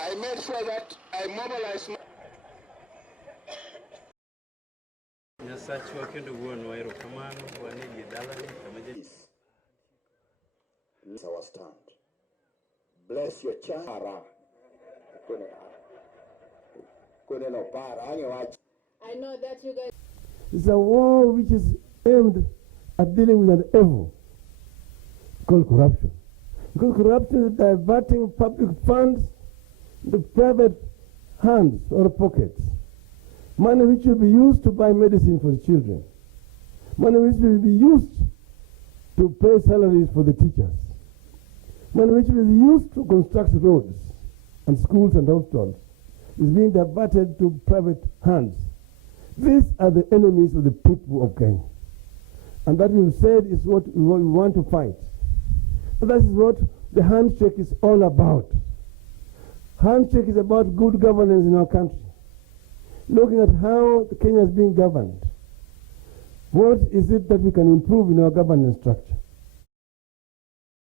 I made sure that I mobilized. This is our stand. Bless your child. I know that you guys. It's a war which is aimed at dealing with an evil called corruption. Because corruption is diverting public funds into private hands or pockets. Money which will be used to buy medicine for the children. Money which will be used to pay salaries for the teachers. Money which will be used to construct roads and schools and hospitals is being diverted to private hands. These are the enemies of the people of Kenya. And that we've said is what we want to fight. And that is what the handshake is all about. Handshake is about good governance in our country. Looking at how Kenya is being governed. What is it that we can improve in our governance structure?